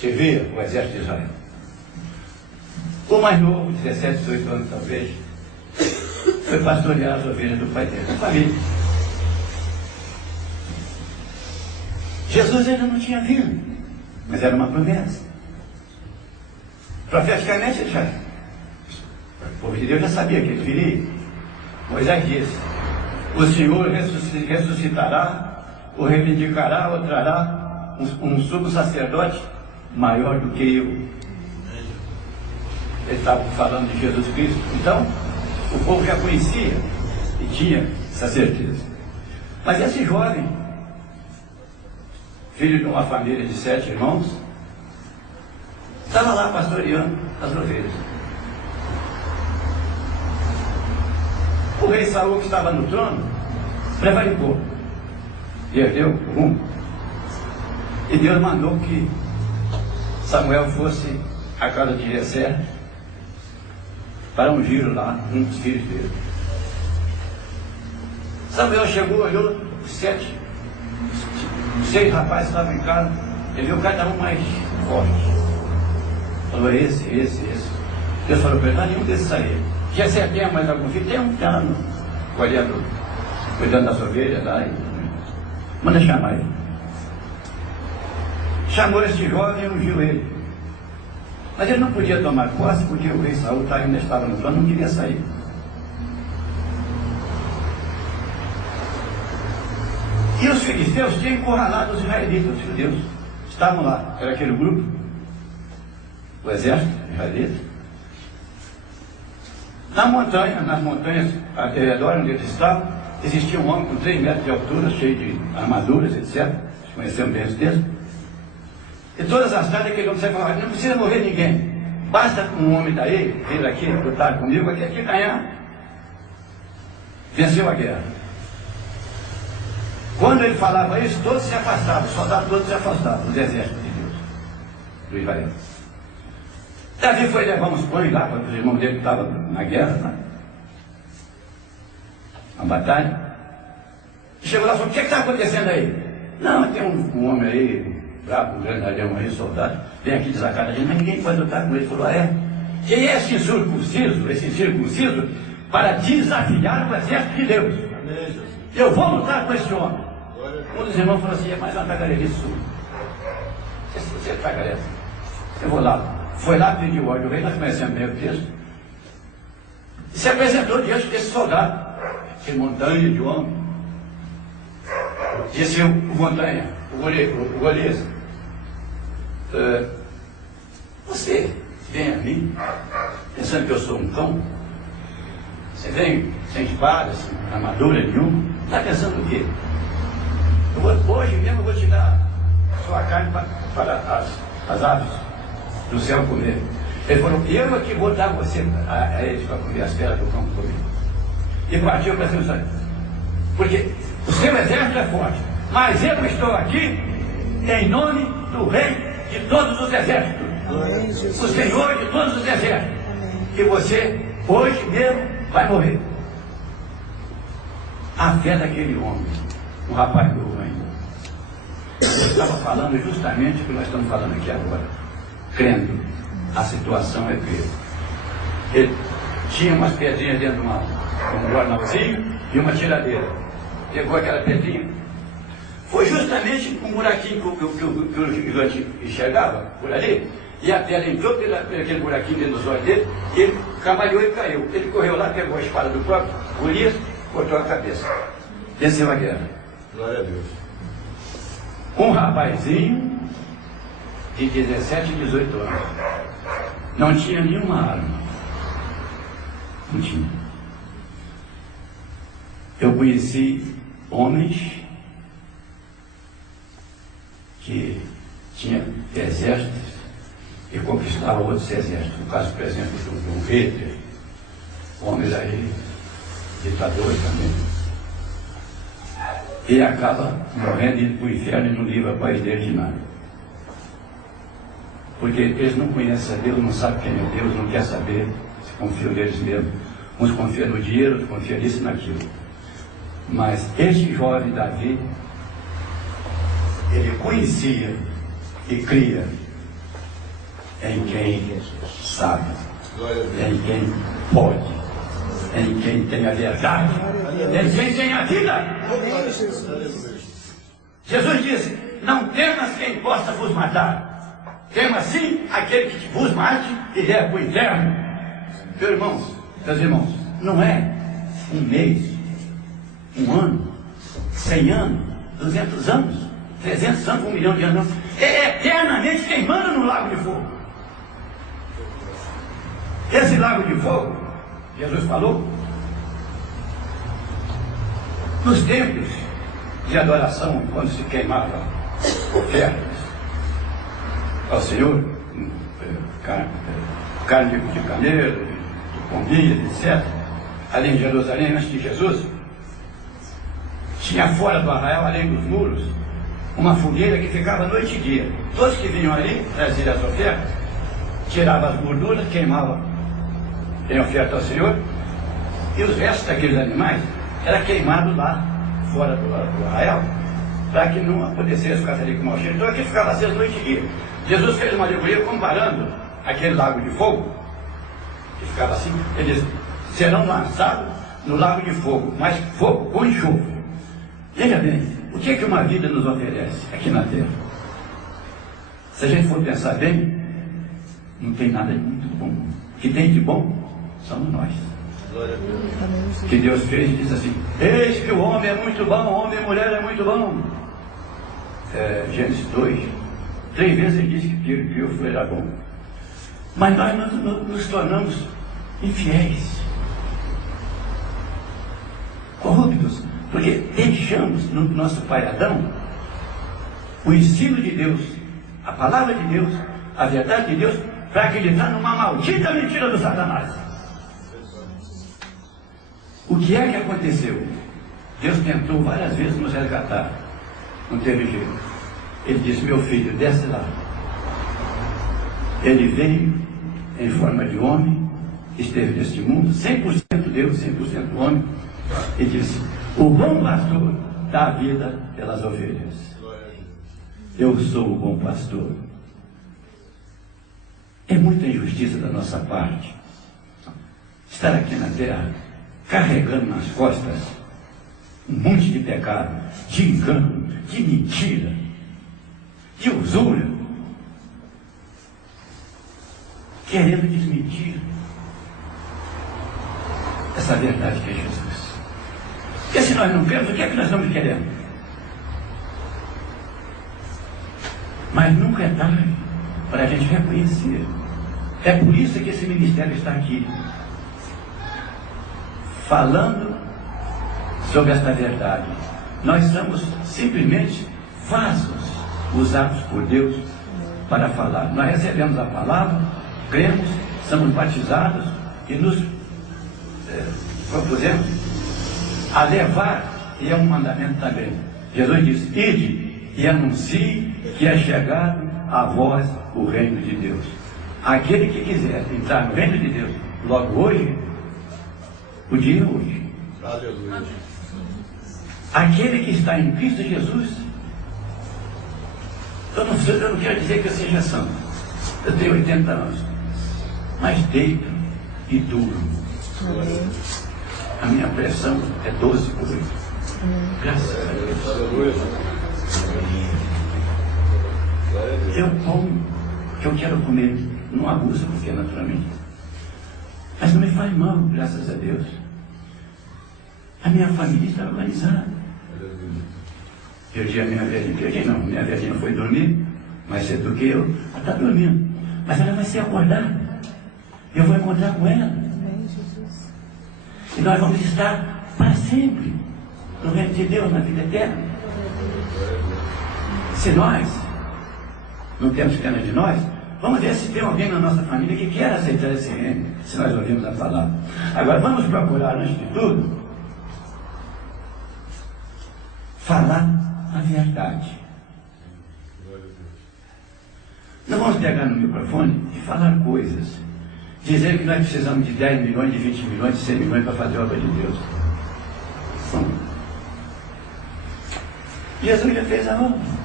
servia o exército de Israel. O mais novo, 17, 18 anos talvez, foi pastorear as ovelhas do pai dele, da família. Jesus ainda não tinha vindo, mas era uma promessa. Profeticamente ele já, o povo de Deus já sabia que ele viria. Moisés disse: o Senhor ressuscitará, o reivindicará, ou trará um sumo sacerdote maior do que eu. Ele estava falando de Jesus Cristo. Então, o povo já conhecia e tinha essa certeza. Mas esse jovem, filho de uma família de 7 irmãos, estava lá pastoreando as ovelhas. O rei Saul, que estava no trono, prevaricou, perdeu o rumo. E Deus mandou que Samuel fosse à casa de Jessé para ungir lá um dos filhos dele. Samuel chegou, olhou os 6 rapazes estavam em casa, ele viu cada um mais forte. Falou: esse. Deus falou para ele: não, nenhum desses aí. Jessé tem mais algum filho? Tem um que está lá no colhendo, cuidando das ovelhas lá. Manda chamar ele. Chamou esse jovem e ungiu ele. Mas ele não podia tomar posse porque o rei Saul ainda estava no trono, não queria sair. E os filisteus tinham encurralado os israelitas, os judeus. Estavam lá, era aquele grupo, o exército israelita. Nas montanhas ao redor onde eles estavam, existia um homem com 3 metros de altura, cheio de armaduras, etc. Vocês conheceram bem esse texto. E todas as tardes aquele homem sempre falava: não precisa morrer ninguém. Basta um homem daí vir aqui lutar comigo, aqui ganhar. Venceu a guerra. Quando ele falava isso, todos se afastavam, os soldados todos se afastavam dos exércitos de Deus, do Israel. Davi foi levar uns pães lá para os irmãos dele que estavam na guerra, né? Na batalha. Chegou lá e falou: o que está acontecendo aí? Não, tem um homem aí, bravo, um grandalhão aí, soldado, vem aqui desacar a gente, mas ninguém pode lutar com ele. Ele falou: ah, é? Quem é esse circunciso para desafiar o exército de Deus? Eu vou lutar com esse homem. Um dos irmãos falou assim: é mais uma tagarelice sua. Você é tagarela. Eu vou lá. Foi lá pedir ordem. O rei está conhecendo bem o texto. E se apresentou diante desse soldado, esse montanha de homem. Disse o montanha, o Golias: você vem a mim pensando que eu sou um cão? Você vem sem espada, sem armadura nenhuma? Está pensando o quê? Hoje mesmo eu vou te dar sua carne para as aves do céu comer. Ele falou: eu aqui vou dar você a eles para comer as feras do campo comer. E partiu para cima. Porque o seu exército é forte, mas eu estou aqui em nome do rei de todos os exércitos, o Senhor de todos os exércitos. E você hoje mesmo vai morrer. A fé daquele homem, um rapaz novo ainda, ele estava falando justamente o que nós estamos falando aqui agora. Crendo, a situação é crer. Ele tinha umas pedrinhas dentro de um jornalzinho e uma tiradeira. Pegou aquela pedrinha, foi justamente um buraquinho que o gigante enxergava por ali, e a pedra entrou por aquele buraquinho dentro dos olhos dele, e ele cambaleou e caiu. Ele correu lá, pegou a espada do próprio Golias, cortou a cabeça. Venceu a guerra. Glória a Deus. Um rapazinho de 17 e 18 anos. Não tinha nenhuma arma. Não tinha. Eu conheci homens que tinham exércitos e conquistavam outros exércitos. No caso, por exemplo, do Hitler, homens aí, ditadores também. E acaba morrendo, indo para o inferno e não livra o país deles de nada. Porque eles não conhecem a Deus, não sabem quem é Deus, não querem saber, se confiam neles mesmos. Uns confiam no dinheiro, outros confiam nisso e naquilo. Mas este jovem Davi, ele conhecia e cria é em quem sabe, é em quem pode, é em quem tem a verdade, é em quem tem a vida. Jesus disse: não temas quem possa vos matar, tema sim aquele que vos mate e leva para o inferno. Meus irmãos, não é um mês, um ano, 100 anos, 200 anos, 300 anos, 1 milhão de anos, é eternamente queimando no lago de fogo. Esse lago de fogo, Jesus falou, nos templos de adoração, quando se queimava ofertas ao Senhor, carne de carneiro, de pombinha, etc., ali em Jerusalém, antes de Jesus, tinha fora do arraial, além dos muros, uma fogueira que ficava noite e dia. Todos que vinham ali, traziam as ofertas, tiravam as gorduras, queimavam em oferta ao Senhor, e os restos daqueles animais eram queimados lá, fora do arraial, para que não acontecesse ficar ali com mau cheiro. Então aqui ficava aceso noite e dia. Jesus fez uma alegoria comparando aquele lago de fogo, que ficava assim, ele diz: serão lançados no lago de fogo, mas fogo com enxofre. Veja bem, o que é que uma vida nos oferece aqui na Terra? Se a gente for pensar bem, não tem nada de muito bom. O que tem de bom somos nós. Que Deus fez e diz assim: eis que o homem é muito bom, o homem e a mulher é muito bom. Gênesis 2, 3 vezes ele diz que o foi era bom. Mas nós nos tornamos infiéis, corruptos, porque deixamos no nosso pai Adão o ensino de Deus, a palavra de Deus, a verdade de Deus, para acreditar numa maldita mentira do Satanás. O que é que aconteceu? Deus tentou várias vezes nos resgatar, não teve jeito. Ele disse: meu filho, desce lá. Ele veio em forma de homem, esteve neste mundo, 100% Deus, 100% homem, e disse: o bom pastor dá a vida pelas ovelhas. Eu sou o bom pastor. É muita injustiça da nossa parte estar aqui na terra carregando nas costas um monte de pecado, de engano, de mentira, de usura, querendo desmentir essa verdade que é Jesus. Porque se nós não cremos, o que é que nós estamos querendo? Mas nunca é tarde para a gente reconhecer. É por isso que esse ministério está aqui, falando sobre esta verdade. Nós somos simplesmente vasos usados por Deus para falar. Nós recebemos a palavra, cremos, somos batizados e nos propusemos a levar, e é um mandamento também. Jesus disse: ide e anuncie que é chegado a vós o reino de Deus. Aquele que quiser entrar no reino de Deus logo hoje, o dia é hoje. Aleluia. Aquele que está em Cristo Jesus, eu não quero dizer que eu seja santo, eu tenho 80 anos, mas deito e duro. A minha pressão é 12 por 8. Graças a Deus. Eu como o que eu quero comer, não abuso, porque naturalmente, mas não me faz mal, graças a Deus. A minha família está organizada. Perdi a minha velhinha, minha velhinha foi dormir mais cedo do que eu. Ela está dormindo, mas ela vai ser acordada. Eu vou encontrar com ela. E nós vamos estar para sempre no reino de Deus, na vida eterna. Se nós não temos pena de nós, vamos ver se tem alguém na nossa família que quer aceitar esse reino, se nós ouvimos a palavra. Agora vamos procurar, antes de tudo, falar a verdade. Não vamos pegar no microfone e falar coisas, dizer que nós precisamos de 10 milhões, de 20 milhões, de 100 milhões para fazer a obra de Deus. Bom, Jesus já fez a obra.